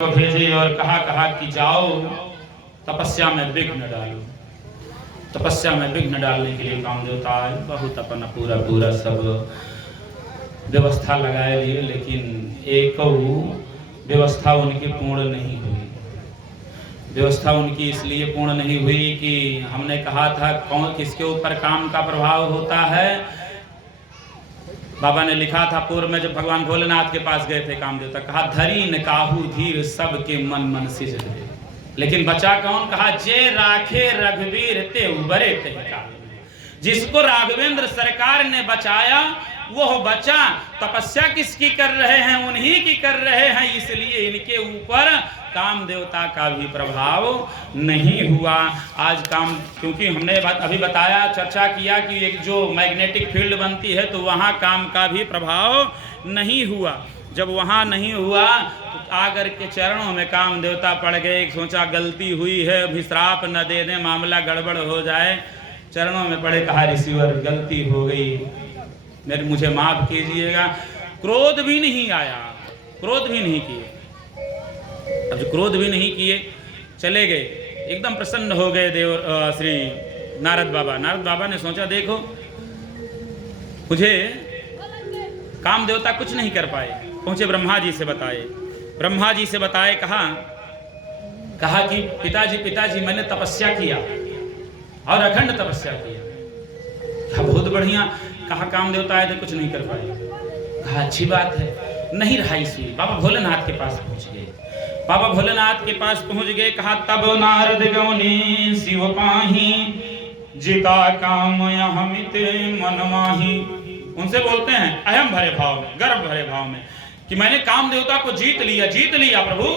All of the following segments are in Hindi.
भेजे और कहा कि जाओ तपस्या में विघ्न डालो। तपस्या में विघ्न डालने के लिए कामदेवता बहुत अपना पूरा सब व्यवस्था लगाए लिए, लेकिन एक व्यवस्था उनकी पूर्ण नहीं हुई। व्यवस्था उनकी इसलिए पूर्ण नहीं हुई कि हमने कहा था कौन किसके ऊपर काम का प्रभाव होता है। बाबा ने लिखा था पूर्व में, जब भगवान भोलेनाथ के पास गए थे कामदेवता, कहा धरी न काहू धीर सबके मन सिज दे। लेकिन बचा कौन? कहा जे राखे रघुवीर ते उबरे ते काल। जिसको राघवेंद्र सरकार ने बचाया वो बचा। तपस्या किसकी कर रहे हैं? उन्हीं की कर रहे हैं, इसलिए इनके ऊपर काम देवता का भी प्रभाव नहीं हुआ। आज काम, क्योंकि हमने अभी बताया, चर्चा किया कि एक जो मैग्नेटिक फील्ड बनती है तो वहाँ काम का भी प्रभाव नहीं हुआ। जब वहाँ नहीं हुआ तो आकर के चरणों में काम देवता पड़ गए। सोचा गलती हुई है, अभी श्राप न दे दें, मामला गड़बड़ हो जाए। चरणों में पड़े, कहा ऋषिवर गलती हो गई, मुझे माफ कीजिएगा। क्रोध भी नहीं आया, क्रोध भी नहीं किए। अब जो क्रोध भी नहीं किए, चले गए। एकदम प्रसन्न हो गए देव श्री नारद बाबा। नारद बाबा ने सोचा देखो मुझे काम देवता कुछ नहीं कर पाए। पहुंचे ब्रह्मा जी से बताए। ब्रह्मा जी से बताए, कहा कि पिताजी मैंने तपस्या किया और अखंड तपस्या किया। कहा बहुत बढ़िया। कहा काम देवता आए थे कुछ नहीं कर पाए। कहा अच्छी बात है, नहीं रहा इसलिए बाबा भोलेनाथ के पास पहुंच गए। बाबा भोलेनाथ के पास पहुंच गए। कहा तब नारद गौने शिव पाही जिता काम अहमित मन माही। उनसे बोलते हैं अहम भरे भाव में, गर्व भरे भाव में, कि मैंने काम देवता को जीत लिया प्रभु।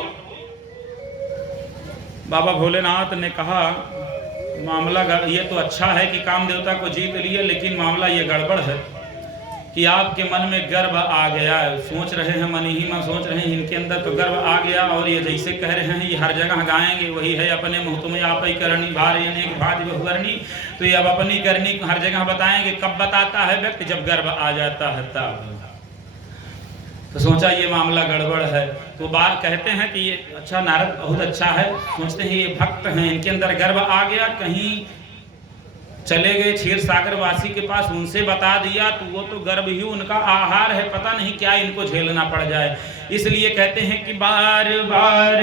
बाबा भोलेनाथ ने कहा मामला ये तो अच्छा है कि काम देवता को जीत लिए, लेकिन मामला ये गड़बड़ है कि आपके मन में गर्व आ गया। सोच रहे हैं, मन ही मन सोच रहे हैं, इनके अंदर तो गर्व आ गया। और ये जैसे कह रहे हैं ये हर जगह गाएंगे, वही है अपने मुँह तुम्हें आप ही करनी भार अनेक भाज बहुवरणी। तो ये अब अपनी करनी हर जगह बताएंगे। कब बताता है व्यक्ति? जब गर्व आ जाता है तब। तो सोचा ये मामला गड़बड़ है। तो बात कहते हैं कि ये अच्छा, नारद बहुत अच्छा है, सोचते हैं ये भक्त हैं, इनके अंदर गर्व आ गया। कहीं चले गए क्षीर सागर वासी के पास, उनसे बता दिया तो वो तो गर्व ही उनका आहार है, पता नहीं क्या इनको झेलना पड़ जाए। इसलिए कहते हैं कि बार बार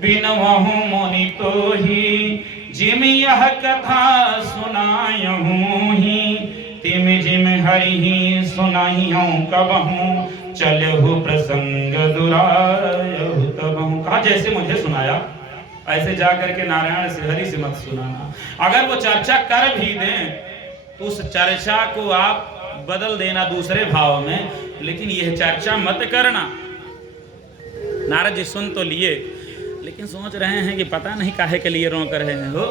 बिनवहु मुनि तो ही जिम यह कथा सुनायहूं ही। तिम जिम हरि ही सुनाइयों कबहूं चलहु प्रसंग दुरायहु तबहूं। कहा जैसे मुझे सुनाया ऐसे जाकर के नारायण से हरि से मत सुनाना। अगर वो चर्चा कर भी दें तो उस चर्चा को आप बदल देना दूसरे भाव में, लेकिन यह चर्चा मत करना। नारद जी सुन तो लिए, लेकिन सोच रहे हैं कि पता नहीं काहे के लिए रोक रहे हैं। हो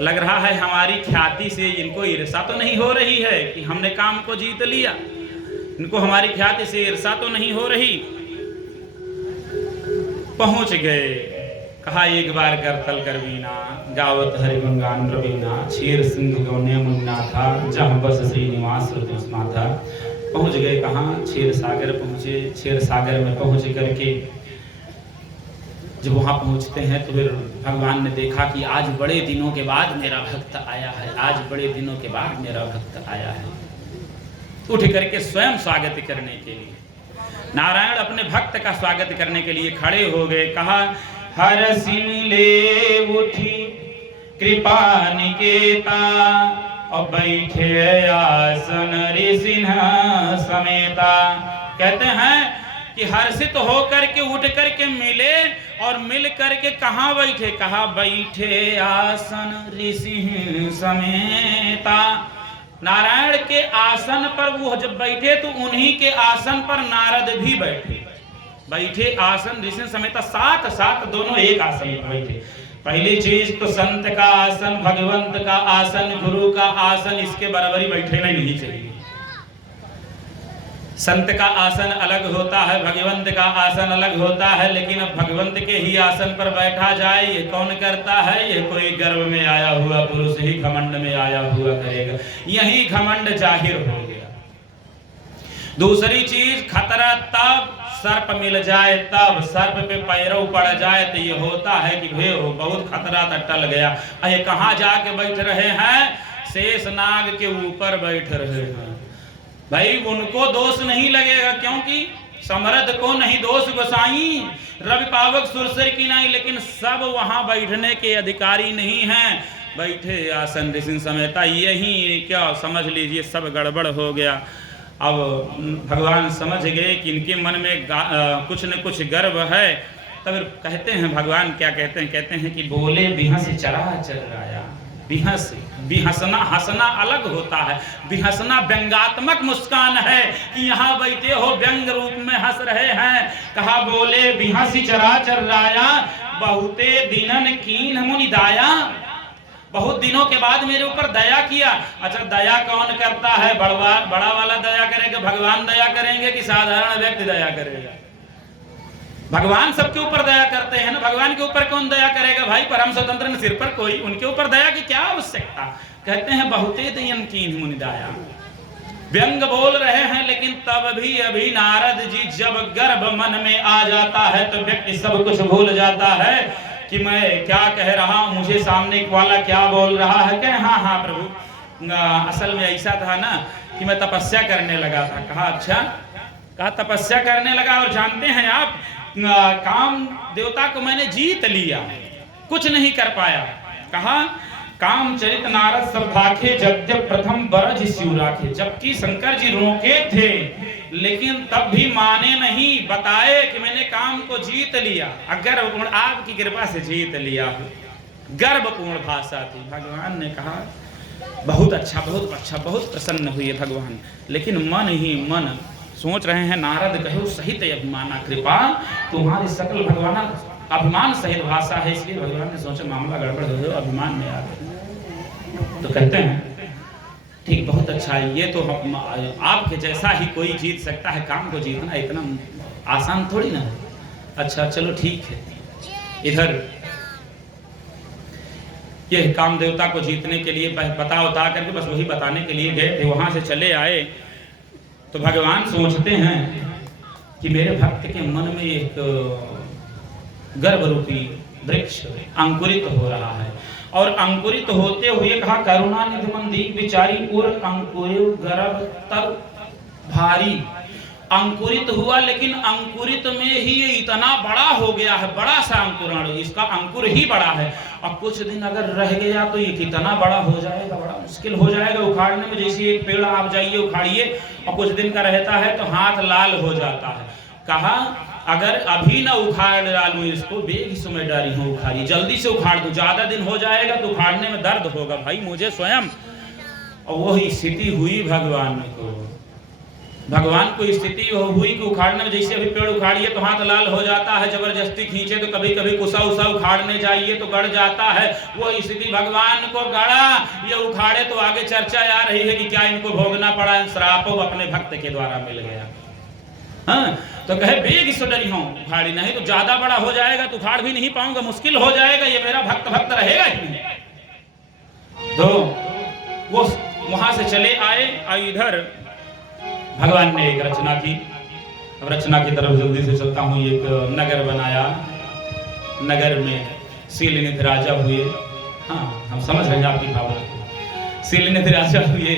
लग रहा है हमारी ख्याति से इनको ईर्षा तो नहीं हो रही है कि हमने काम को जीत लिया। इनको हमारी ख्याति से ईर्षा तो नहीं हो रही। पहुंच गए। कहा एक बार करतल कर बीना गावत हरिगुणगान रवीना। क्षीर सिंधु गौने मुन्ना था जहाँ बस श्रीनिवास रुद्रमा था। पहुंच गए कहाँ? क्षीर सागर पहुंचे। क्षीर सागर में पहुंच करके जब वहाँ पहुँचते हैं तो फिर भगवान ने देखा कि आज बड़े दिनों के बाद मेरा भक्त आया है, आज बड़े दिनों के बाद मेरा भक्त आया है। उठ करके स्वयं स्वागत करने के लिए, नारायण अपने भक्त का स्वागत करने के लिए खड़े हो गए। कहा हर सिमले उठी कृपा निकेता और बैठे आसन ऋषिन्हा समेता। कहते हैं कि हर्षित होकर के उठ करके मिले और मिल करके कहाँ बैठे? कहा बैठे आसन ऋषि समेता। नारायण के आसन पर वो जब बैठे तो उन्हीं के आसन पर नारद भी बैठे। बैठे आसन ऋषि समेता, साथ साथ दोनों एक आसन पर बैठे। पहली चीज तो संत का आसन, भगवंत का आसन, गुरु का आसन, इसके बराबरी बैठे नहीं चाहिए। संत का आसन अलग होता है, भगवंत का आसन अलग होता है। लेकिन अब भगवंत के ही आसन पर बैठा जाए ये कौन करता है? ये कोई गर्व में आया हुआ पुरुष ही घमंड में आया हुआ करेगा। यही घमंड जाहिर हो गया। दूसरी चीज खतरा तब सर्प मिल जाए तब, सर्प पे पैरों पड़ जाए तो ये होता है कि भे बहुत खतरा था, टल गया। अरे कहाँ जाके बैठ रहे हैं? शेषनाग के ऊपर बैठ रहे हैं। भाई उनको दोष नहीं लगेगा, क्योंकि समरथ को नहीं दोष गोसाई, रवि पावक सुरसर की नहीं, लेकिन सब वहां बैठने के अधिकारी नहीं हैं। बैठे आसन ऋषि समेता, यही क्या समझ लीजिए सब गड़बड़ हो गया। अब भगवान समझ गए कि इनके मन में कुछ न कुछ गर्व है। तब कहते हैं भगवान क्या कहते हैं? कहते हैं कि बोले बिहस चरा चराया। बिहस, बिहसना, हंसना अलग होता है। बिहसना व्यंगात्मक मुस्कान है कि यहाँ बैठे हो व्यंग रूप में हंस रहे हैं। कहा बोले बिहस चरा चराया, बहुते दिनन कीन मुनि दाया। बहुत दिनों के बाद मेरे ऊपर दया किया। अच्छा, दया कौन करता है? बड़ा वाला दया करेगा, भगवान दया करेंगे कि साधारण व्यक्ति दया करेगा? भगवान सबके ऊपर दया करते हैं ना, भगवान के ऊपर कौन दया करेगा भाई? परम स्वतंत्र ने सिर पर कोई, उनके ऊपर दया की क्या आवश्यकता? कहते हैं बहुते दयन कीन मुनि दाया। व्यंग बोल रहे हैं, लेकिन तब भी अभी नारद जी जब गर्भ मन में आ जाता है तो व्यक्ति सब कुछ भूल जाता है कि मैं क्या कह रहा हूं, मुझे सामने वाला क्या बोल रहा है। कहे हाँ हाँ प्रभु, असल में ऐसा था ना कि मैं तपस्या करने लगा था। कहा अच्छा, कहा तपस्या करने लगा, और जानते हैं आप काम देवता को मैंने जीत लिया, कुछ नहीं कर पाया। कहा काम चरित नारद सब भाखे, जब जब प्रथम बरज शिव राखे। जबकि शंकर जी रोके थे, लेकिन तब भी माने नहीं, बताए कि मैंने काम को जीत लिया, अगर आपकी कृपा से जीत लिया। गर्वपूर्ण भाषा थी। भगवान ने कहा बहुत अच्छा, बहुत अच्छा, बहुत प्रसन्न हुए भगवान। लेकिन मन ही मन सोच रहे हैं, नारद कहो सहित अभिमाना कृपा तुम्हारी सकल। भगवान अभिमान सहित भाषा है, इसलिए भगवान ने सोचा मामला गड़बड़ हो गया, अभिमान में आ गए। तो कहते हैं ठीक, बहुत अच्छा है, ये तो आपके जैसा ही कोई जीत सकता है। काम को जीतना इतना आसान थोड़ी ना है। अच्छा चलो ठीक है। इधर ये काम देवता को जीतने के लिए बता करके बस वही बताने के लिए गए थे, वहां से चले आए तो भगवान सोचते हैं कि मेरे भक्त के मन में एक गर्भ रूपी वृक्ष अंकुरित हो रहा है। और अंकुरित होते हुए कहा करुणा निधि मंदिर विचारी और अंकुरित गर्भ तब भारी। अंकुरित हुआ, लेकिन अंकुरित में ही ये इतना बड़ा हो गया है, बड़ा सा अंकुरण, इसका अंकुर ही बड़ा है। अब कुछ दिन अगर रह गया तो ये कितना बड़ा हो जाएगा, बड़ा मुश्किल हो जाएगा उखाड़ने में। जैसे एक पेड़ आप जाइए उखाड़िए और कुछ दिन का रहता है तो हाथ लाल हो जाता है। कहा अगर अभी ना उखाड़ डालूं इसको, बेग समय डारी हो उखाड़ी, जल्दी से उखाड़ दूं, ज्यादा दिन हो जाएगा तो उखाड़ने में दर्द होगा भाई मुझे स्वयं। और वही स्थिति हुई भगवान को। भगवान को स्थिति हुई कि उखाड़ने में, जैसे अभी पेड़ उखाड़िए तो हाथ लाल हो जाता है, जबरदस्ती खींचे तो कभी कभी कुसा उसा उखाड़ने जाइए तो गड़ जाता है। वो स्थिति भगवान को गड़ा, ये उखाड़े तो आगे चर्चा आ रही है कि क्या इनको भोगना पड़ा, श्राप अपने भक्त के द्वारा मिल गया। हाँ, तो कहे बेग सो डरी हूं उखाड़ी, नहीं तो ज्यादा बड़ा हो जाएगा तो उखाड़ भी नहीं पाऊंगा, मुश्किल हो जाएगा, ये मेरा भक्त भक्त रहेगा ही नहीं। तो वो वहां से चले आए और इधर भगवान ने एक रचना की। अब रचना की तरफ जल्दी से चलता हूँ। एक नगर बनाया, नगर में शीलनिधि राजा हुए। हाँ, हम समझ रहे हैं आपकी भावना। शीलनिधि राजा हुए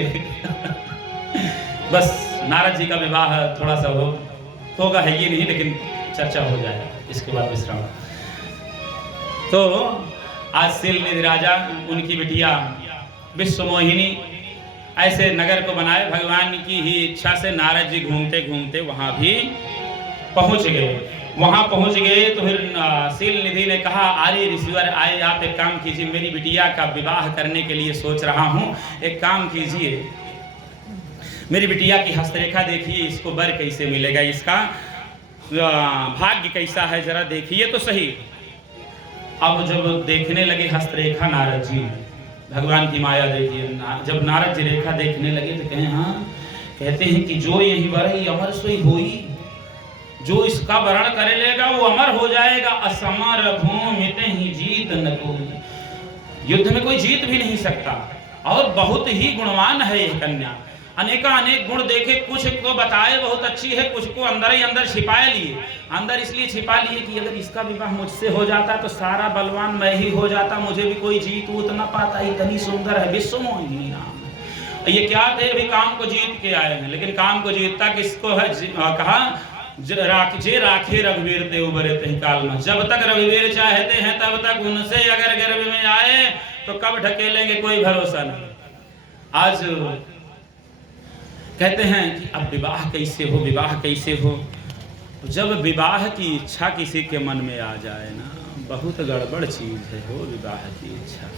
बस नारद जी का विवाह थोड़ा सा होगा है ये नहीं, लेकिन चर्चा हो जाए इसके बाद विश्राम। तो आज शीलनिधि राजा, उनकी बिटिया विश्वमोहिनी ऐसे नगर को बनाए। भगवान की ही इच्छा से नारद जी घूमते घूमते वहां भी पहुंच गए। वहां पहुंच गए तो फिर शीलनिधि ने कहा आर्य ऋषिवर आए, आप एक काम कीजिए, मेरी बिटिया का विवाह करने के लिए सोच रहा हूं, एक काम कीजिए, मेरी बिटिया की हस्तरेखा देखिए, इसको वर कैसे मिलेगा, इसका भाग्य कैसा है, जरा देखिए तो सही। अब जब देखने लगे हस्तरेखा नारद जी, भगवान की माया देखिए, जब नारद जी रेखा देखने लगे तो कहे हाँ, कहते हैं कि जो यही वरही अमर सोई होई, जो इसका वर्ण कर लेगा वो अमर हो जाएगा। असमर भूमि ही जीत न कोई, युद्ध में कोई जीत भी नहीं सकता। और बहुत ही गुणवान है यह कन्या, अनेका अनेक गुण देखे, कुछ को बताए बहुत अच्छी है, कुछ को अंदर ही अंदर छिपाए लिए। अंदर इसलिए छिपा लिए कि अगर इसका विवाह मुझसे हो जाता तो सारा बलवान मैं ही हो जाता, मुझे भी कोई जीत वूत ना पाता, इतनी सुंदर है, विश्वमोहिनी नाम है। ये क्या थे, अभी काम को जीत के आए हैं, लेकिन काम को जीतता किसको है, कहा जे राखे रघुवीर ते उबरे ते काल में। जब तक रघुवीर चाहते हैं तब तक उनसे अगर गर्भ में आए तो कब ढकेलेंगे कोई भरोसा नहीं। आज कहते हैं कि अब विवाह कैसे हो, विवाह कैसे हो। तो जब विवाह की इच्छा किसी के मन में आ जाए ना, बहुत गड़बड़ चीज़ है वो विवाह की इच्छा।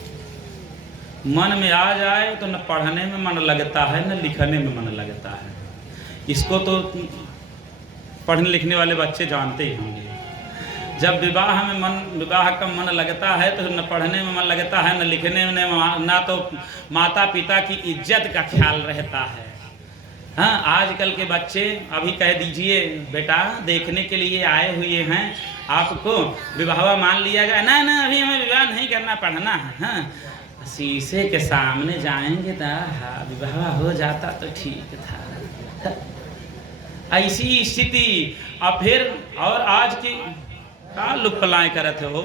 मन में आ जाए तो न पढ़ने में मन लगता है न लिखने में मन लगता है। इसको तो पढ़ने लिखने वाले बच्चे जानते ही होंगे। जब विवाह का मन लगता है तो न पढ़ने में मन लगता है न लिखने में, ना तो माता पिता की इज्जत का ख्याल रहता है। हाँ, आजकल के बच्चे अभी कह दीजिए बेटा देखने के लिए आए हुए हैं, आपको विवाह मान लिया जाए, ना ना अभी हमें विवाह नहीं करना, पढ़ना है। हाँ, शीशे के सामने जाएंगे तो हाँ विवाह हो जाता तो ठीक था। ऐसी स्थिति। अब फिर और आज की का लुपलाएं करते हो।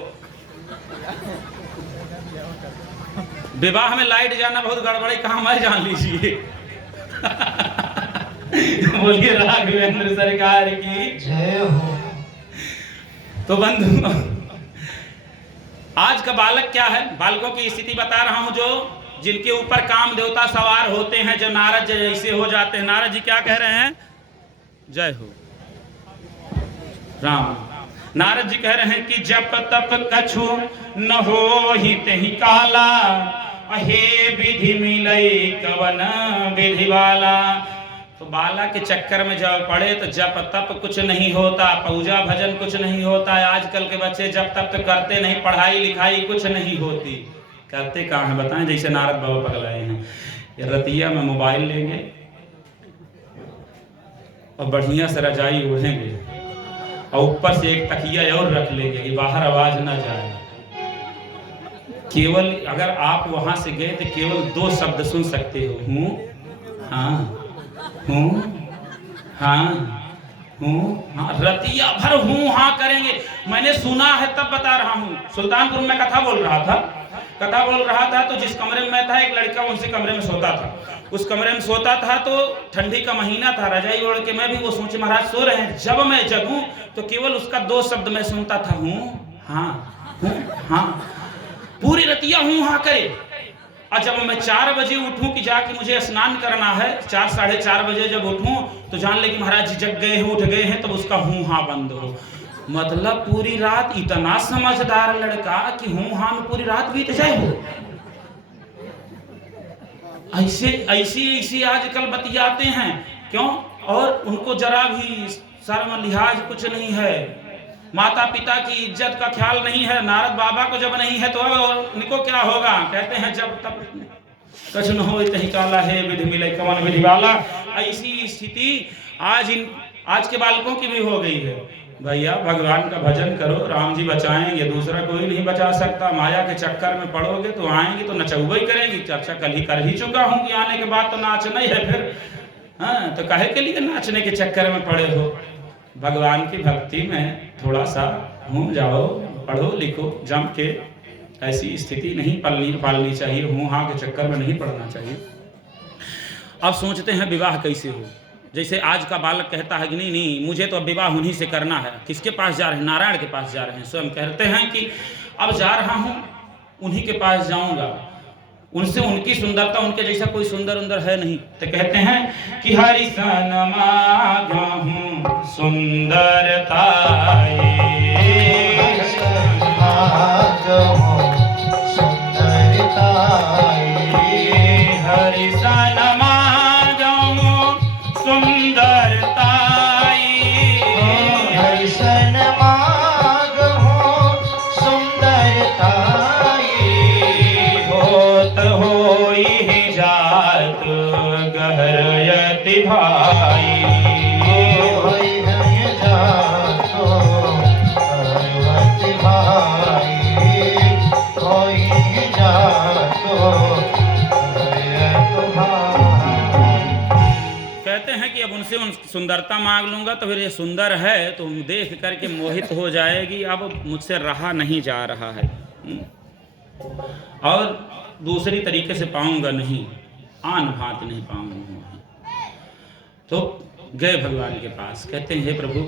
विवाह में लाइट जाना बहुत गड़बड़ी काम है, जान लीजिए। बोलिए राघवेंद्र सरकार की जय हो। तो बंधु, आज का बालक क्या है, बालकों की स्थिति बता रहा हूं, जो जिनके ऊपर काम देवता सवार होते हैं, जो नारद जैसे हो जाते हैं। नारद जी क्या कह रहे हैं, जय हो राम। नारद जी कह रहे हैं कि जप तप कछु न हो ही तेहि काला, अहे विधि मिलई कवन विधि वाला। तो बाला के चक्कर में जब पड़े तो जप तप कुछ नहीं होता, पूजा भजन कुछ नहीं होता। आजकल के बच्चे जप तप तो करते नहीं, पढ़ाई लिखाई कुछ नहीं होती। करते कहाँ हैं बताएं, जैसे नारद बाबा पगलाए हैं। ये रतिया में मोबाइल लेंगे और बढ़िया से रजाई ओढ़ेंगे और ऊपर से एक तकिया और रख लेंगे कि बाहर आवाज ना जाए। केवल अगर आप वहां से गए तो केवल 2 शब्द सुन सकते हो, हूँ हाँ, हूँ हाँ, हूँ हाँ। रतिया भर हूँ हाँ करेंगे। मैंने सुना है तब बता रहा हूँ। सुल्तानपुर में कथा बोल रहा था तो जिस कमरे में मैं था, एक लड़का उसी कमरे में सोता था। उस कमरे में सोता था तो ठंडी का महीना था, रजाई ओढ़ के मैं भी वो सोचे महाराज सो रहे हैं। जब मैं जगूं तो केवल उसका 2 शब्द मैं सुनता था, हूँ हाँ। पूरी रतिया हूँ हाँ करे। और जब मैं 4 बजे उठूं कि जाके मुझे स्नान करना है, 4 साढ़े 4 बजे जब उठूं तो जान ले कि महाराज जी जग गए हैं, उठ गए हैं, तब उसका हूँ हाँ बंद हो। मतलब पूरी रात, इतना समझदार लड़का कि हूँ हाँ में पूरी रात बीत जाए हो। ऐसे आजकल बतियाते हैं, क्यों? और उनको जरा भी शर्म लिहाज कुछ नहीं है, माता पिता की इज्जत का ख्याल नहीं है। नारद बाबा को जब नहीं है तो उनको क्या होगा? कहते हैं जब तब कछ न हो तही काला है, विधि मिले कवन विधि वाला। ऐसी स्थिति आज के बालकों की भी हो गई है। भैया भगवान का भजन करो, राम जी बचाएंगे, दूसरा कोई नहीं बचा सकता। माया के चक्कर में पड़ोगे तो आएंगी तो नचौबई करेंगी। चर्चा कल ही कर ही चुका हूं कि आने के बाद तो नाचना ही है फिर। हाँ, तो काहे के लिए नाचने के चक्कर में पड़े हो? भगवान की भक्ति में थोड़ा सा घूम जाओ, पढ़ो लिखो जम के। ऐसी स्थिति नहीं पालनी चाहिए, हूँ हाँ के चक्कर में नहीं पड़ना चाहिए। अब सोचते हैं विवाह कैसे हो। जैसे आज का बालक कहता है कि नहीं मुझे तो अब विवाह उन्हीं से करना है। किसके पास जा रहे हैं? नारायण के पास जा रहे हैं। स्वयं कहते हैं कि अब जा रहा हूँ, उन्हीं के पास जाऊंगा। उनसे उनकी सुंदरता, उनके जैसा कोई सुंदर है नहीं। तो कहते हैं कि हरि सन मागहु सुंदरता, हरि सन मागहु सुंदरताई, हरि सन मागहु सुंदरताई। होत होई जात गहरयति भाई, होई जात सुंदरता मांग लूँगा तो फिर ये सुंदर है तो देख करके मोहित हो जाएगी, अब मुझसे रहा नहीं जा रहा है और दूसरी तरीके से पाऊंगा नहीं, आन भांत नहीं पाऊंगा। तो गए भगवान के पास, कहते हैं हे प्रभु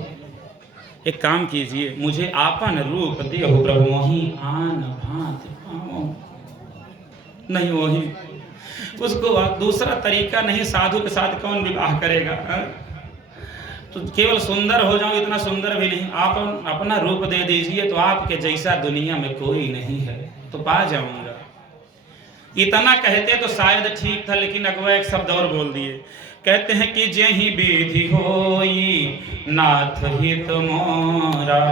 एक काम कीजिए, मुझे आपन रूप देहो प्रभु, वही आन भांत पाऊं नहीं। वही उसको दूसरा तरीका नहीं, साधु के साथ कौन विवाह करेगा? तो केवल सुंदर हो जाऊं, इतना सुंदर भी नहीं, आप अपना रूप दे दीजिए तो आपके जैसा दुनिया में कोई नहीं है, तो पा जाऊंगा। इतना कहते तो शायद ठीक था, लेकिन अगवा एक शब्द और बोल दिए। कहते हैं कि जेहि विधि होई नाथ हित मोरा,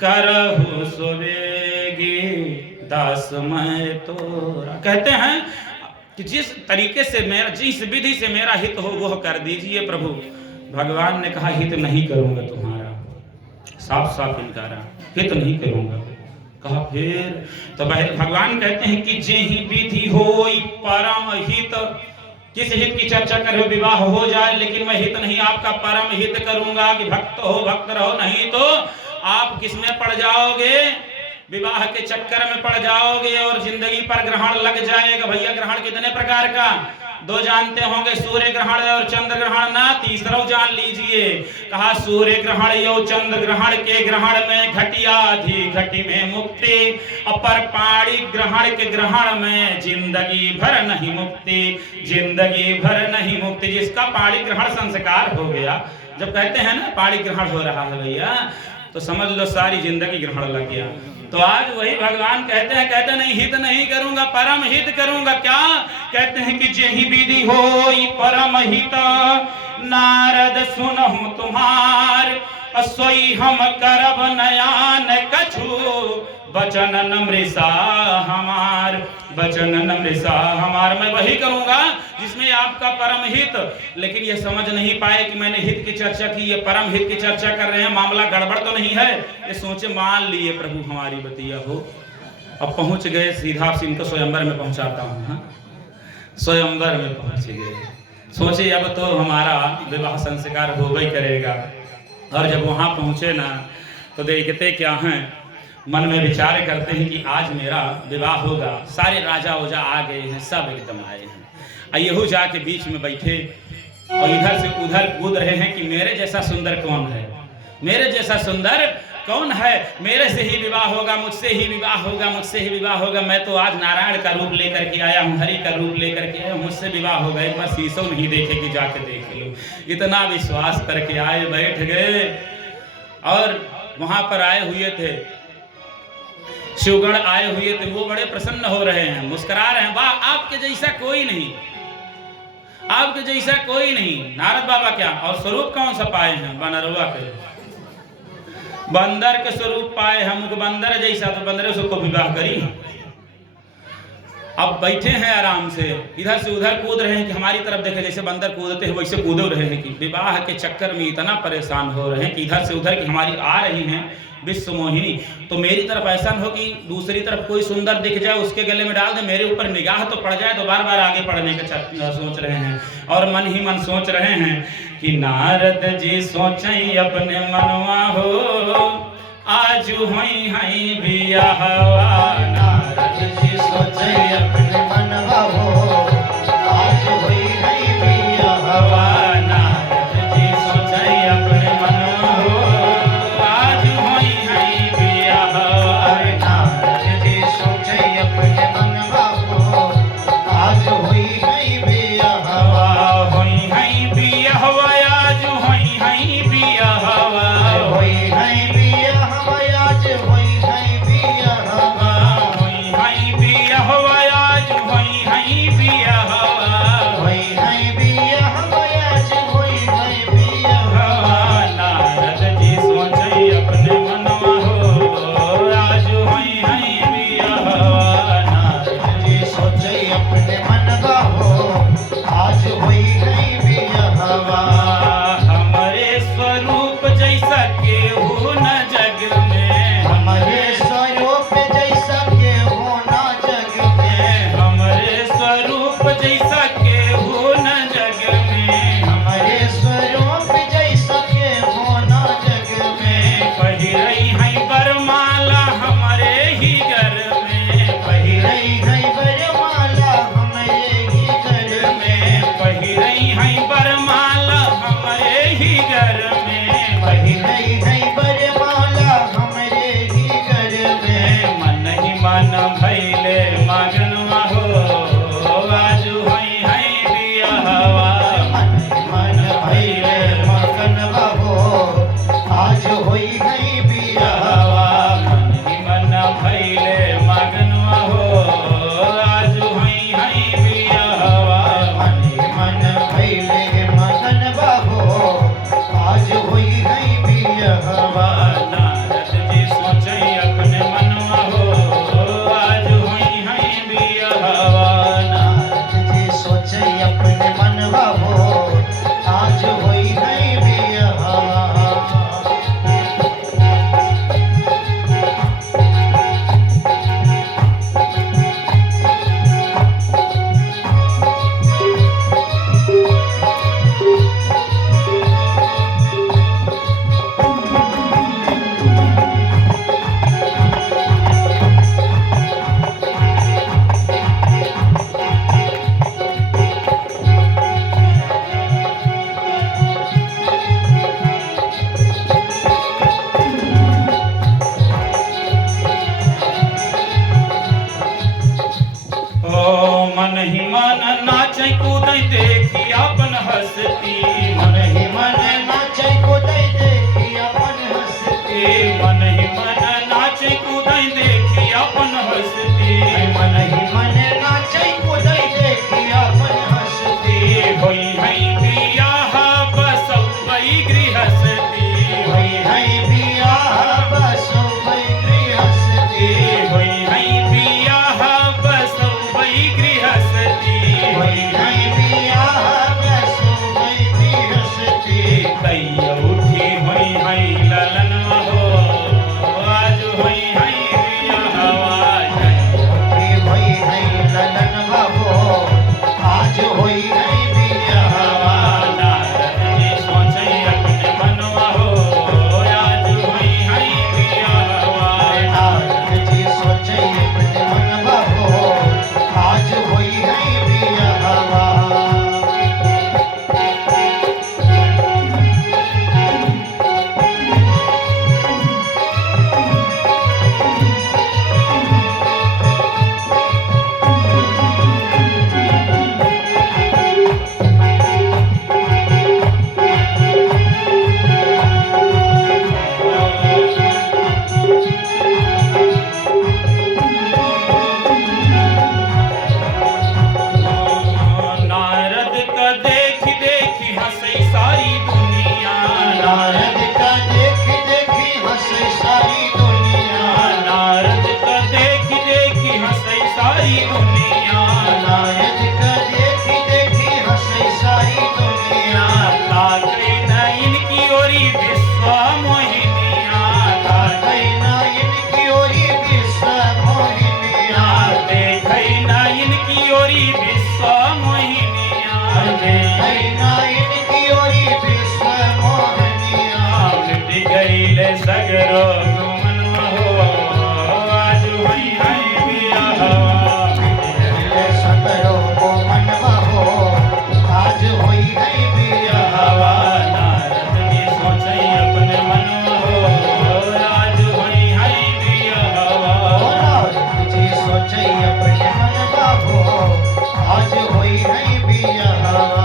करहु सुवेगी दास मैं तोरा। कहते हैं कि जिस तरीके से मेरा, जिस विधि से मेरा हित हो वह कर दीजिए प्रभु। भगवान ने कहा हित नहीं करूंगा तुम्हारा, साफ साफ इनकारा, हित नहीं करूंगा। कहा फिर? तो भगवान कहते हैं कि जेहि विधि होई परम हित, किस हित की चर्चा कर रहे हो? विवाह हो जाए, लेकिन मैं हित नहीं आपका परम हित करूंगा कि भक्त हो भक्त रहो, नहीं तो आप किसमें पड़ जाओगे? विवाह के चक्कर में पड़ जाओगे और जिंदगी पर ग्रहण लग जाएगा। भैया ग्रहण कितने प्रकार का? दो जानते होंगे, सूर्य ग्रहण और चंद्र ग्रहण ना, तीसरा जान लीजिए। कहा सूर्य ग्रहण यो चंद्र ग्रहण के ग्रहण में घटिया थी, घटी में मुक्ति, अपर पाड़ी ग्रहण के ग्रहण में जिंदगी भर नहीं मुक्ति, जिंदगी भर नहीं मुक्ति। जिसका पाड़ी ग्रहण संस्कार हो गया, जब कहते हैं ना पाड़ी ग्रहण हो रहा है भैया, तो समझ लो सारी जिंदगी ग्रहण लग गया। तो आज वही भगवान कहते हैं, कहते नहीं हित नहीं करूंगा, परम हित करूंगा। क्या कहते हैं कि जेहि विधि होई परम हित, नारद सुनहु तुम्हार, सोई हम करब नयान कछु, बचन नम्रसा हमार, बचन नम्रसा हमार। मैं वही करूंगा जिसमें आपका परम हित। लेकिन ये समझ नहीं पाए कि मैंने हित की चर्चा की, ये परम हित की चर्चा कर रहे हैं, मामला गड़बड़ तो नहीं है? ये सोचे मान लिए प्रभु हमारी बतिया हो। अब पहुंच गए, सीधा इनको स्वयंवर में पहुंचाता हूँ। स्वयंवर में पहुंच गए, सोचे अब तो हमारा विवाह संस्कार हो ही करेगा। और जब वहां पहुंचे ना तो देखते क्या हैं, मन में विचार करते हैं कि आज मेरा विवाह होगा। सारे राजा ओजा आ गए हैं, सब एकदम आए हैं। यहू जाके बीच में बैठे और इधर से उधर कूद रहे हैं कि मेरे जैसा सुंदर कौन है, मेरे जैसा सुंदर कौन है, मेरे से ही विवाह होगा, मुझसे ही विवाह होगा, मुझसे ही विवाह होगा। मैं तो आज नारायण का रूप लेकर के आया हूँ, हरि का रूप लेकर के आया हूँ, मुझसे विवाह होगा। एक बार शीशो नहीं देखे कि जाके देख लो। इतना विश्वास करके आए, बैठ गए और वहां पर आए हुए थे शिवगण आए हुए थे, वो बड़े प्रसन्न हो रहे हैं, मुस्कुरा रहे हैं। वाह आपके जैसा कोई नहीं, आपके जैसा कोई नहीं। नारद बाबा क्या और स्वरूप कौन सा पाए हैं? बंदरवा के, बंदर के स्वरूप पाए हम, बंदर जैसा, तो बंदर से को विवाह करी। अब बैठे हैं आराम से, इधर से उधर कूद रहे हैं कि हमारी तरफ देखे, जैसे बंदर कूदते हैं वैसे कूद रहे हैं कि विवाह के चक्कर में इतना परेशान हो रहे हैं कि इधर से उधर की हमारी आ रही हैं विश्व मोहिनी, तो मेरी तरफ ऐसा न हो कि दूसरी तरफ कोई सुंदर दिख जाए उसके गले में डाल दे, मेरे ऊपर निगाह तो पड़ जाए। तो बार बार आगे बढ़ने का सोच रहे हैं और मन ही मन सोच रहे हैं कि नारद जी सोचे अपने मनवा हो, आज हुई हई बियाहवा। नारद जी सोचे अपने मनवा हो, आज हुई हई बियाहवा। नारद जी सोचे अपने मनवा हो, आज हुई हई बियाहवा। नारद जी सोचे अपने मनवा हो, आज हुई हई बियाहवा। हुई हई बियाहवा, आज हुई हई बियाहवा। हुई हई बियाहवा, आज हुई हई बियाहवा। हुई हई बियाहवा, आज देखी अपन हस्ती मन ही मन नाचै कूदै देखी अपन हस्ती होई हई बियाह बसौबै गृहस्थी होई हई बियाह बसौबै गृहस्थी होई हई बियाह बसौबै गृहस्थी होई हई बियाह बसौबै गृहस्थी कैया उठी होई हई ललनवा हो आज होई हई बियाहवा होई हई ललन बाबो आज होई हई बियाहवा नारद जी सोचै अपने मनवा हो आज होई हई बियाहवा नारद जी सोचै अपने मन बाबो आज होई हई बियाहवा नारद का देखी देखी हंसई सारी दुनिया नारद का देखी देखी हंसे सारी दुनिया नारद का देखी देखी हंसई सारी दुनिया नारद का देखी देखी हंसे सारी दुनिया ताकै न इनकी ओरी विश्व मोहिनिया ताकै ना इनकी ओरी विश्व मोहिनिया देखै न इनकी ओरी विश्व मोहिनिया देखै ना इनकी ओरी विश्व मोहिनिया मिट गईले सगरो गुमनवा हो आज होई हई बियाहवा ये सकरो को मनवा हो आज होई हई बियाहवा नारद जी सोचै अपने मनवा हो आज होई हई बियाहवा नारद जी सोचै अपने मनवा हो आज होई हई बियाहवा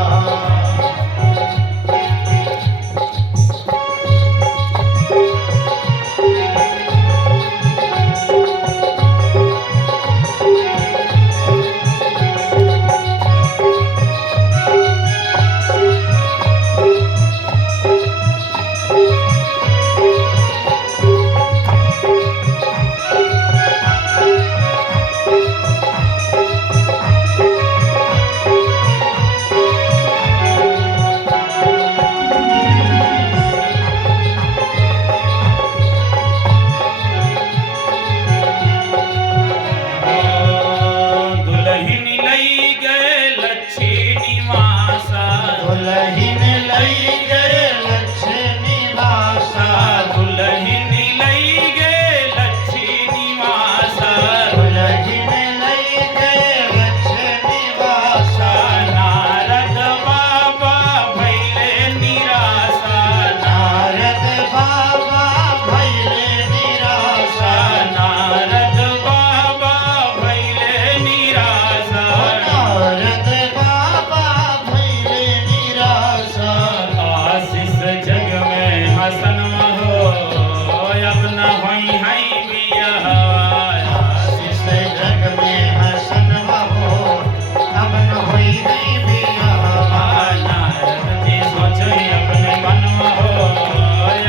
दुल्हन लई गए लच्छी निवासा दुल्हन लई गए लक्ष्मी वासा दुल्हन लई गए लच्छी निवासा दुल्हन लई गए लक्ष्मी वासा नारद बाबा भैले निराशा नारद बाबा भैले निराशा नारद बाबा भैले निराशा नारद बाबा भैले निराशा आशीष जग में हसनवा हो अब न होई हई बियाहवा इस जग में हसनवा हो अब न होई नहीं बियाहवा नारद जी सोचै अपने मनवा हो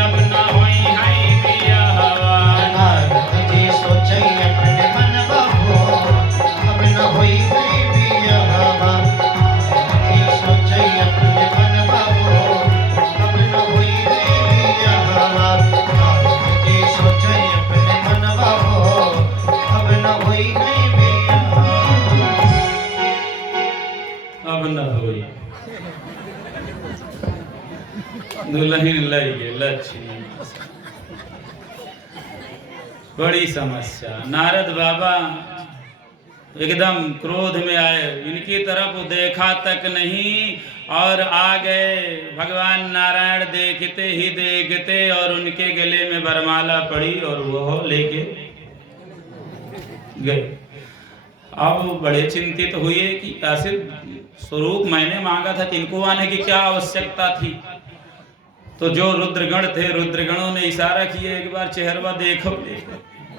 अब न होई हई बियाहवा नारद जी सोचै अपने मनवा हो अब न होई नहीं बियाहवा जी सोचै अपने मनवा हो अब न होई नहीं बियाहवा नारद जी सोचै अपने मनवा हो अब न होई नहीं बियाहवा अब न होई दुल्हन लई गए लक्ष्मी बड़ी समस्या नारद बाबा एकदम क्रोध में आए इनकी तरफ देखा तक नहीं और आ गए भगवान नारायण देखते ही देखते और उनके गले में वरमाला पड़ी और वह लेके गए। अब बड़े चिंतित हुए कि ऐसे स्वरूप मैंने मांगा था, इनको आने की क्या आवश्यकता थी। तो जो रुद्रगण थे, रुद्रगणों ने इशारा किए, एक बार चेहरवा देखो।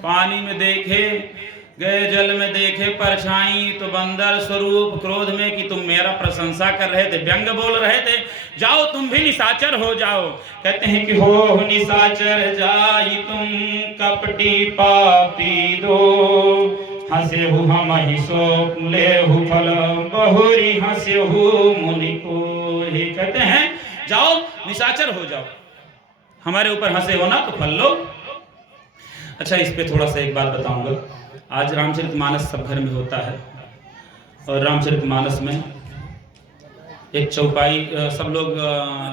पानी में देखे, गए जल में देखे परछाई, तो बंदर स्वरूप क्रोध में कि तुम मेरा प्रशंसा कर रहे थे, व्यंग बोल रहे थे, जाओ तुम भी निशाचर हो जाओ। कहते हैं कि हो निशाचर जाई तुम कपटी पापी दो, हंसे हु हम ही सो ले हु फल बहुरी हंसे हु मुनि को। कहते हैं जाओ निशाचर हो जाओ, हमारे ऊपर हंसे हो ना तो फल लो। अच्छा, इस पे थोड़ा सा एक बात बताऊंगा। आज रामचरितमानस सब घर में होता है, और रामचरितमानस में एक चौपाई, सब लोग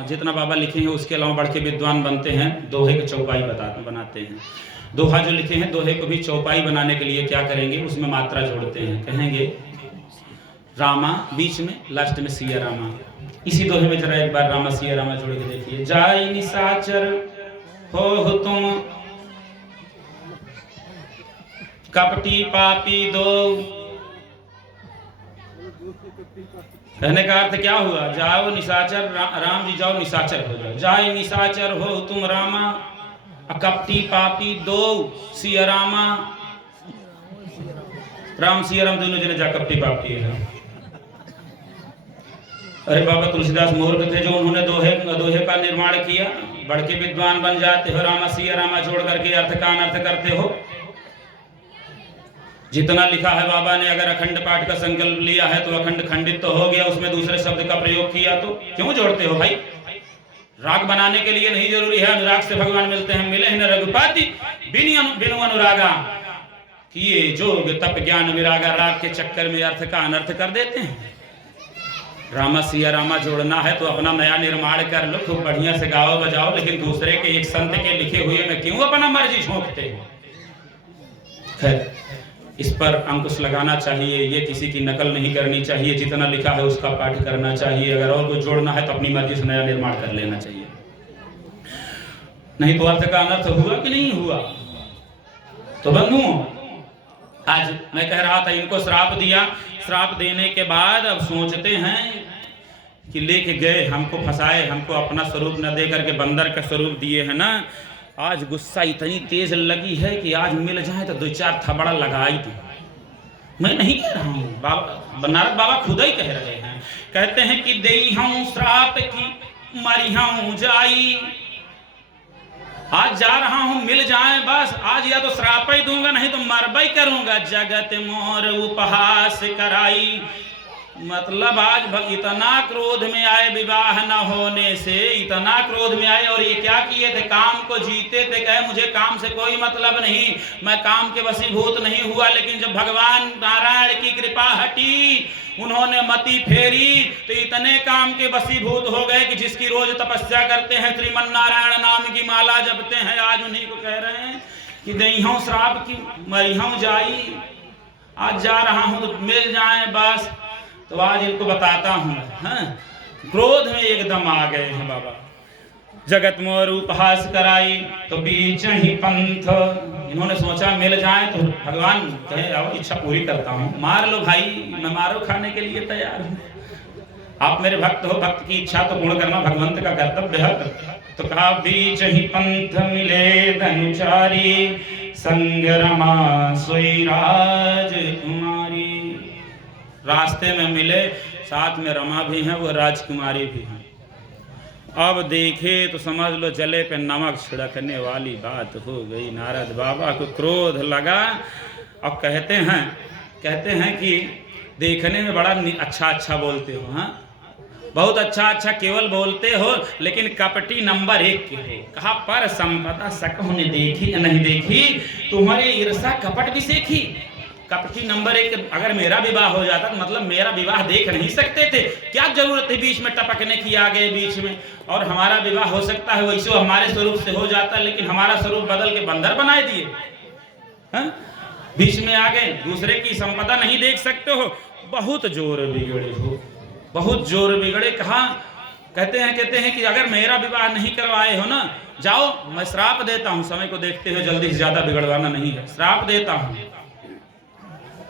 जितना बाबा लिखे हैं उसके अलावा बढ़ के विद्वान बनते हैं, दोहे की चौपाई बनाते हैं। दोहा जो लिखे हैं, दोहे को भी चौपाई बनाने के लिए क्या करेंगे, उसमें मात्रा जोड़ते हैं। कहेंगे रामा, बीच में लास्ट में सिया रामा। इसी दोहे में जरा एक बार रामा सिया रामा जोड़ के देखिए। जाई निशाचर हो तुम कपटी पापी दो। कहने का अर्थ क्या हुआ, जाओ निशाचर, राम जी जाओ निशाचर हो जाओ। जाई निशाचर हो तुम रामा, कपटी पापी दो सिया रामा। राम सिया राम दोनों जने जा कपटी पापी है। अरे बाबा तुलसीदास मूर्ख थे जो उन्होंने दोहे का निर्माण किया। बढ़ के विद्वान बन जाते हो, रामा सिया रामा जोड़ करके अर्थ का अनर्थ करते हो। जितना लिखा है बाबा ने, अगर अखंड पाठ का संकल्प लिया है तो अखंड खंडित तो हो गया, उसमें दूसरे शब्द का प्रयोग किया तो क्यों जोड़ते हो भाई। राग बनाने के लिए नहीं जरूरी है अनुराग से भगवान मिलते हैं। मिले न रघुपति बिनु अनुरागा, किए जोग तप ज्ञान विरागा। राग के चक्कर में अर्थ का अनर्थ कर देते हैं। रामा सिया रामा जोड़ना है तो अपना नया निर्माण कर लो, खूब बढ़िया से गाओ बजाओ, लेकिन दूसरे के एक संत के लिखे हुए में क्यों अपना मर्जी झोंकते हो। खैर, इस पर अंकुश लगाना चाहिए, ये किसी की नकल नहीं करनी चाहिए। जितना लिखा है उसका पाठ करना चाहिए। अगर और कुछ जोड़ना है तो अपनी मर्जी से नया निर्माण कर लेना चाहिए, नहीं तो अर्थ का अनर्थ हुआ कि नहीं हुआ। तो बंधुओं, आज मैं कह रहा था इनको श्राप दिया, श्राप देने के बाद अब सोचते हैं कि लेके गए, हमको फंसाए, हमको अपना स्वरूप न दे करके बंदर का स्वरूप दिए है ना। आज गुस्सा इतनी तेज लगी है कि आज मिल जाए तो 2-4 थपड़ा लगा ही दूं। मैं नहीं कह रहा हूँ, बाबा नारद बाबा खुद ही कह रहे हैं। कहते हैं कि देई हूं श्राप की मरी हूं जाई। आज जा रहा हूं, मिल जाए बस। आज या तो श्राप ही दूंगा, नहीं तो मरबई करूंगा। जगत मोर उपहास कराई। मतलब आज इतना क्रोध में आए, विवाह न होने से इतना क्रोध में आए। और ये क्या किए थे, काम को जीते थे। कहे मुझे काम से कोई मतलब नहीं, मैं काम के वशीभूत नहीं हुआ। लेकिन जब भगवान नारायण की कृपा हटी, उन्होंने मति फेरी, तो इतने काम के वशीभूत हो गए कि जिसकी रोज तपस्या करते हैं, श्रीमन नारायण नाम की माला जपते हैं, आज उन्हीं को कह रहे हैं कि देहूं श्राप की मरिहूं जाई। आज जा रहा हूं तो मिल जाए बस। तो आज इनको बताता हूं, हाँ, क्रोध में एकदम आ गए हैं बाबा। जगत मोर उपहास कराई, तो बीच ही पंथ। इन्होंने सोचा मिल जाए तो भगवान कहे आओ इच्छा पूरी करता हूं, मार लो भाई, मैं मारो खाने के लिए तैयार हूं। आप मेरे भक्त हो, भक्त की इच्छा तो पूर्ण करना भगवंत का कर्तव्य है। तो कहा बीच ही पंथ मिले धनुचारी, संग रमा सोई राज कुमारी। रास्ते में मिले, साथ में रमा भी हैं, वो राजकुमारी भी हैं। अब देखे तो समझ लो जले पे नमक छिड़कने वाली बात हो गई। नारद बाबा को क्रोध लगा। अब कहते हैं कि देखने में बड़ा अच्छा बोलते हो, हाँ, बहुत अच्छा केवल बोलते हो, लेकिन कपटी नंबर 1 के हो। कहा पर संपदा सकहो ने देखी नहीं देखी, तुम्हारे ईर्षा कपट भी सीखी। कपटी नंबर 1, अगर मेरा विवाह हो जाता तो मतलब मेरा विवाह देख नहीं सकते थे, क्या जरूरत है बीच में टपकने की, आ गए बीच में। और हमारा विवाह हो सकता है वैसे हमारे स्वरूप से हो जाता, लेकिन हमारा स्वरूप बदल के बंदर बनाए दिए, हाँ? बीच में आ गए, दूसरे की संपदा नहीं देख सकते हो। बहुत जोर बिगड़े हो, बहुत जोर बिगड़े। कहा कहते हैं कि अगर मेरा विवाह नहीं करवाए हो ना, जाओ मैं श्राप देता हूं। समय को देखते हुए जल्दी से ज्यादा बिगड़वाना नहीं है। श्राप देता हूं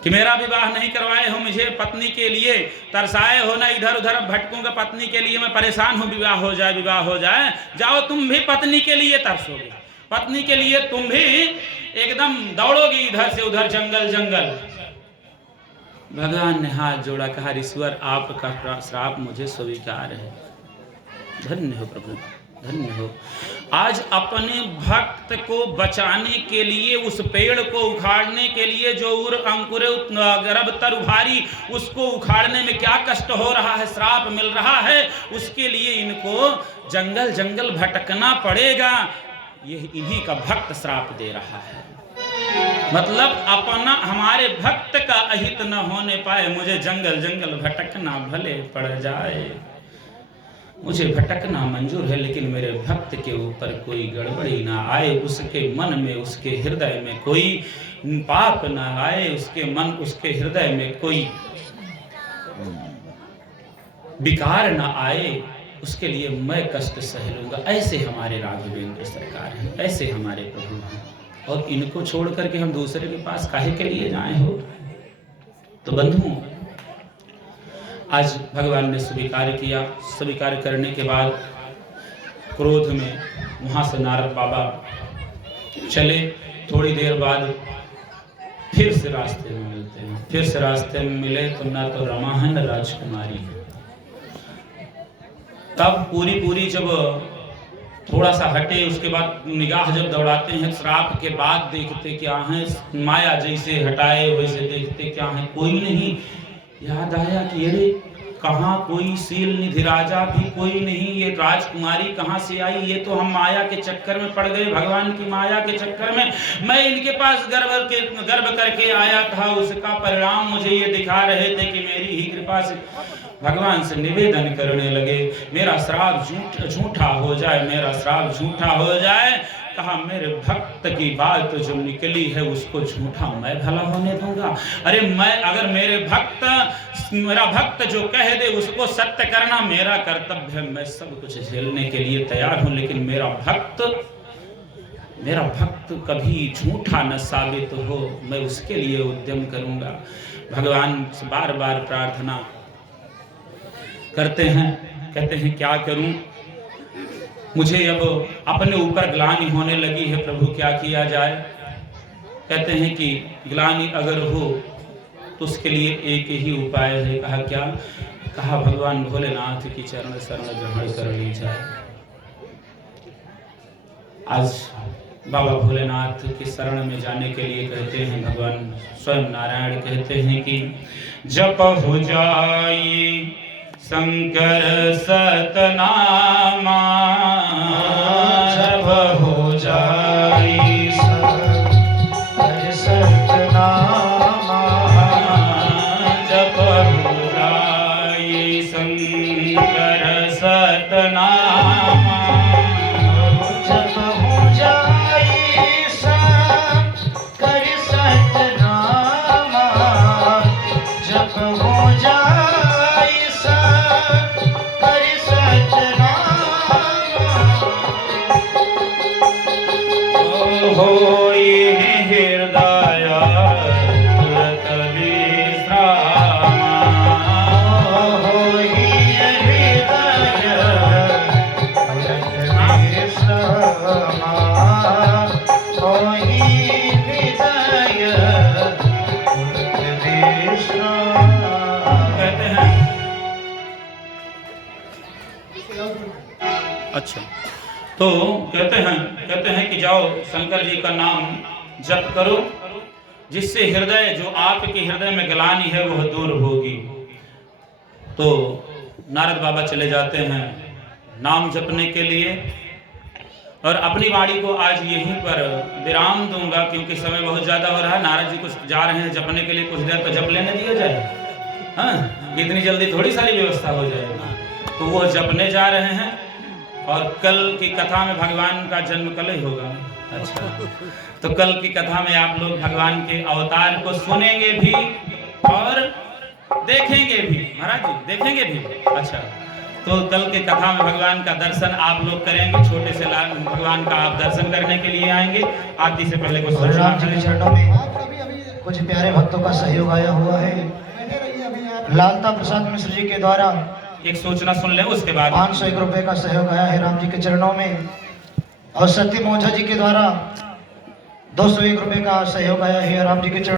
कि मेरा विवाह नहीं करवाए हो, मुझे पत्नी के लिए तरसाए हो ना, इधर उधर भटकूंगा पत्नी के लिए, मैं परेशान हूं, विवाह हो जाए। जाओ तुम भी पत्नी के लिए तरसोगे। पत्नी के लिए तुम भी एकदम दौड़ोगी इधर से उधर, जंगल जंगल। भगवान ने हाथ जोड़ा, कहा ईश्वर आपका श्राप मुझे स्वीकार है। धन्य हो प्रभु, धन्य हो। आज अपने भक्त को बचाने के लिए, उस पेड़ को उखाड़ने के लिए जो अंकुर गर्भ तर उभारी, उसको उखाड़ने में क्या कष्ट हो रहा है, श्राप मिल रहा है, उसके लिए इनको जंगल जंगल भटकना पड़ेगा। यह इन्हीं का भक्त श्राप दे रहा है। मतलब अपना, हमारे भक्त का अहित न होने पाए, मुझे जंगल जंगल भटकना भले पड़ जाए। मुझे भटकना मंजूर है, लेकिन मेरे भक्त के ऊपर कोई गड़बड़ी ना आए, उसके मन में, उसके हृदय में कोई पाप ना आए, उसके मन, उसके हृदय में कोई विकार ना आए, उसके लिए मैं कष्ट सह लूंगा। ऐसे हमारे राघवेंद्र सरकार हैं, ऐसे हमारे प्रभु हैं। और इनको छोड़ करके हम दूसरे के पास काहे के लिए जाए हो? तो बंधुओं, आज भगवान ने स्वीकार किया। स्वीकार करने के बाद क्रोध में वहाँ से नारद बाबा चले। थोड़ी देर बाद फिर से रास्ते में मिलते हैं। फिर से रास्ते में मिले तो ना तो रमा है न राजकुमारी है। तब पूरी जब थोड़ा सा हटे, उसके बाद निगाह जब दौड़ाते हैं, श्राप के बाद देखते क्या है, माया जैसे हटाए वैसे देखते क्या है, कोई नहीं। याद आया कि अरे कहाँ कोई शील निधि राजा भी कोई नहीं, ये राजकुमारी कहाँ से आई? ये तो हम माया के चक्कर में पड़ गए, भगवान की माया के चक्कर में। मैं इनके पास गर्भ करके आया था, उसका परिणाम मुझे ये दिखा रहे थे कि मेरी ही कृपा से। भगवान से निवेदन करने लगे, मेरा श्राप झूठा हो जाए, मेरा श्राप झूठा हो जाए। कहा मेरे भक्त की बात जो निकली है उसको झूठा मैं भला होने दूंगा? अरे मैं, अगर मेरा भक्त जो कह दे उसको सत्य करना मेरा कर्तव्य है। मैं सब कुछ झेलने के लिए तैयार हूं, लेकिन मेरा भक्त कभी झूठा न साबित हो, मैं उसके लिए उद्यम करूंगा। भगवान से बार बार प्रार्थना करते हैं, कहते हैं क्या करूं, मुझे अब अपने ऊपर ग्लानि होने लगी है, प्रभु क्या किया जाए? कहते हैं कि ग्लानि अगर हो तो उसके लिए एक ही उपाय है। कहा क्या? कहा भगवान भोलेनाथ की चरण शरण ग्रहण कर ली जाए। आज बाबा भोलेनाथ के शरण में जाने के लिए कहते हैं, भगवान स्वयं नारायण कहते हैं कि जप हो जाए शंकर सतनामा, जप हो जाए शंकर सतनामा, जप हो जाए शंकर सतनामा, जप हो जाए शंकर सतनामा, जप हो जाए अच्छा, तो कहते हैं कि जाओ शंकर जी का नाम जप करो, जिससे हृदय, जो आपके हृदय में ग्लानि है वह दूर होगी। तो नारद बाबा चले जाते हैं नाम जपने के लिए, और अपनी वाणी को आज यहीं पर विराम दूंगा क्योंकि समय बहुत ज़्यादा हो रहा है। नारद जी कुछ जा रहे हैं जपने के लिए, कुछ देर तो जप लेने दिया जाए। हाँ, इतनी जल्दी थोड़ी सारी व्यवस्था हो जाएगी। तो वो जपने जा रहे हैं, और कल की कथा में भगवान का जन्म कल ही होगा। अच्छा, तो कल की कथा में आप लोग भगवान के अवतार को सुनेंगे भी और देखेंगे भी। महाराज जी देखेंगे भी। अच्छा, तो कल के कथा में भगवान का दर्शन आप लोग करेंगे। छोटे से लाल भगवान का आप दर्शन करने के लिए आएंगे। आरती से पहले कुछ राम जी के चरणों में कुछ प्यारे भक्तों का सहयोग आया हुआ है। लालता प्रसाद मिश्र जी के द्वारा एक सूचना सुन ले, उसके बाद 501 रुपए का सहयोग आया है राम जी के चरणों में। और सत्यम ओझा जी के द्वारा 201 रुपए का सहयोग आया है। राम जी के चरण